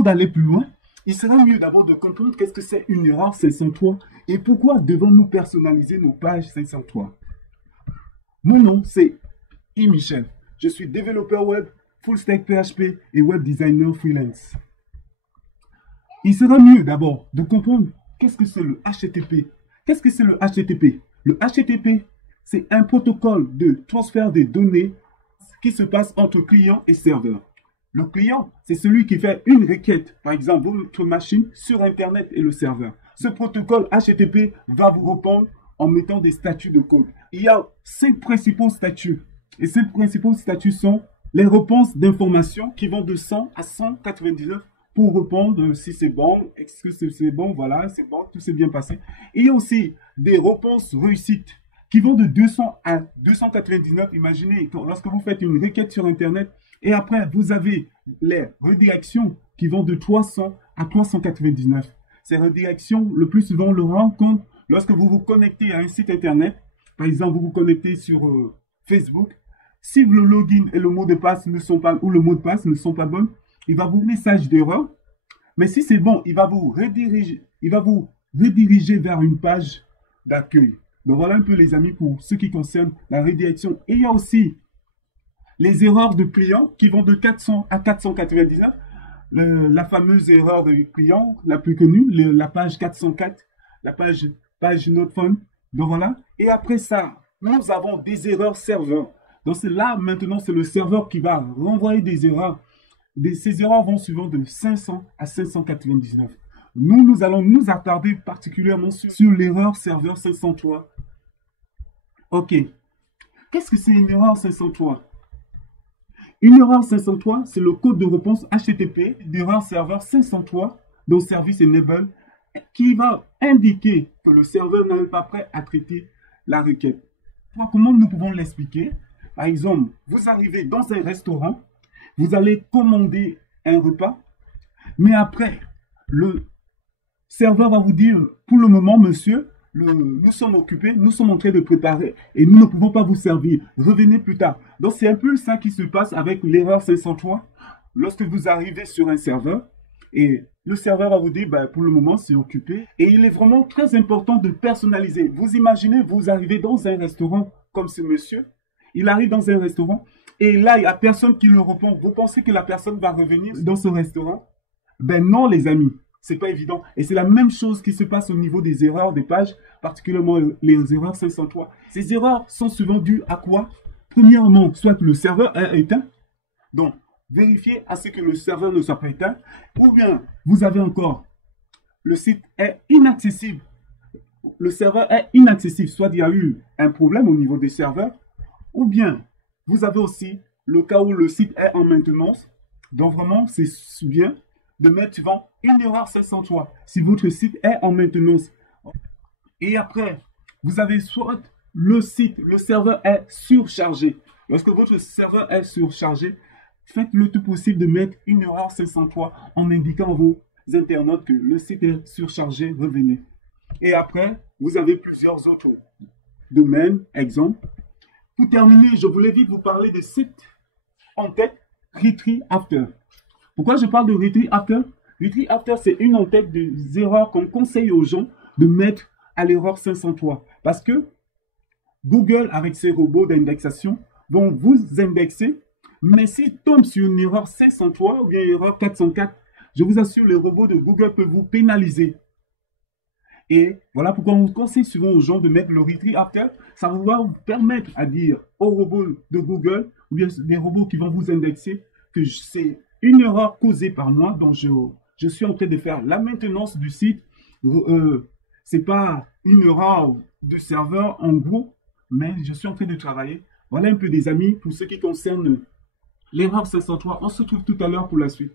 avant d'aller plus loin, il sera mieux d'abord de comprendre qu'est-ce que c'est une erreur 503 et pourquoi devons-nous personnaliser nos pages 503. Mon nom, c'est Michel. Je suis développeur web, full stack PHP et web designer freelance. Il sera mieux d'abord de comprendre qu'est-ce que c'est le HTTP. Qu'est-ce que c'est le HTTP? Le HTTP, c'est un protocole de transfert des données qui se passe entre client et serveur. Le client, c'est celui qui fait une requête, par exemple votre machine, sur Internet et le serveur. Ce protocole HTTP va vous répondre en mettant des statuts de code. Il y a 5 principaux statuts. Et ces principaux statuts sont les réponses d'informations qui vont de 100 à 199 pour répondre si c'est bon, est-ce que c'est bon, voilà, c'est bon, tout s'est bien passé. Et il y a aussi des réponses réussites qui vont de 200 à 299. Imaginez, lorsque vous faites une requête sur Internet, et après, vous avez les redirections qui vont de 300 à 399. Ces redirections, le plus souvent, on le rend compte lorsque vous vous connectez à un site Internet. Par exemple, vous vous connectez sur Facebook. Si le login et le mot de passe ne sont pas, ou le mot de passe ne sont pas bons, il va vous message d'erreur. Mais si c'est bon, il va vous rediriger vers une page d'accueil. Donc voilà un peu les amis pour ce qui concerne la redirection. Et il y a aussi les erreurs de clients qui vont de 400 à 499. La fameuse erreur de client, la plus connue, la page 404, la page not found. Donc voilà. Et après ça, nous avons des erreurs serveurs. Donc c'est là, maintenant, c'est le serveur qui va renvoyer des erreurs. Ces erreurs vont suivant de 500 à 599. Nous allons nous attarder particulièrement sur l'erreur serveur 503. Ok. Qu'est-ce que c'est une erreur 503? Une erreur 503, c'est le code de réponse HTTP d'erreur serveur 503, donc service enable, qui va indiquer que le serveur n'est pas prêt à traiter la requête. Comment nous pouvons l'expliquer? Par exemple, vous arrivez dans un restaurant, vous allez commander un repas, mais après, le serveur va vous dire, pour le moment, monsieur, nous sommes occupés, nous sommes en train de préparer et nous ne pouvons pas vous servir. Revenez plus tard. Donc, c'est un peu ça qui se passe avec l'erreur 503. Lorsque vous arrivez sur un serveur et le serveur va vous dire, ben, pour le moment, c'est occupé. Et il est vraiment très important de personnaliser. Vous imaginez, vous arrivez dans un restaurant comme ce monsieur. Il arrive dans un restaurant et là, il n'y a personne qui le répond. Vous pensez que la personne va revenir dans ce restaurant? Ben non, les amis. C'est pas évident. Et c'est la même chose qui se passe au niveau des erreurs des pages, particulièrement les erreurs 503. Ces erreurs sont souvent dues à quoi? Premièrement, soit le serveur est éteint. Donc, vérifiez à ce que le serveur ne soit pas éteint. Ou bien, vous avez encore, le site est inaccessible. Le serveur est inaccessible. Soit il y a eu un problème au niveau des serveurs. Ou bien, vous avez aussi le cas où le site est en maintenance. Donc vraiment, c'est bien de mettre souvent une erreur 503 si votre site est en maintenance. Et après, vous avez soit le serveur est surchargé. Lorsque votre serveur est surchargé, faites le tout possible de mettre une erreur 503 en indiquant à vos internautes que le site est surchargé, revenez. Et après, vous avez plusieurs autres domaines, exemples. Pour terminer, je voulais vite vous parler de sites en tête Retry After. Pourquoi je parle de Retry After? Retry After, c'est une en tête des erreurs qu'on conseille aux gens de mettre à l'erreur 503. Parce que Google, avec ses robots d'indexation, vont vous indexer. Mais s'ils tombent sur une erreur 503 ou bien une erreur 404, je vous assure, les robots de Google peuvent vous pénaliser. Et voilà pourquoi on conseille souvent aux gens de mettre le Retry After. Ça va vous permettre à dire aux robots de Google, ou bien des robots qui vont vous indexer, que c'est une erreur causée par moi, dont je suis en train de faire la maintenance du site. C'est pas une erreur de serveur en gros, mais je suis en train de travailler. Voilà un peu des amis pour ce qui concerne l'erreur 503. On se retrouve tout à l'heure pour la suite.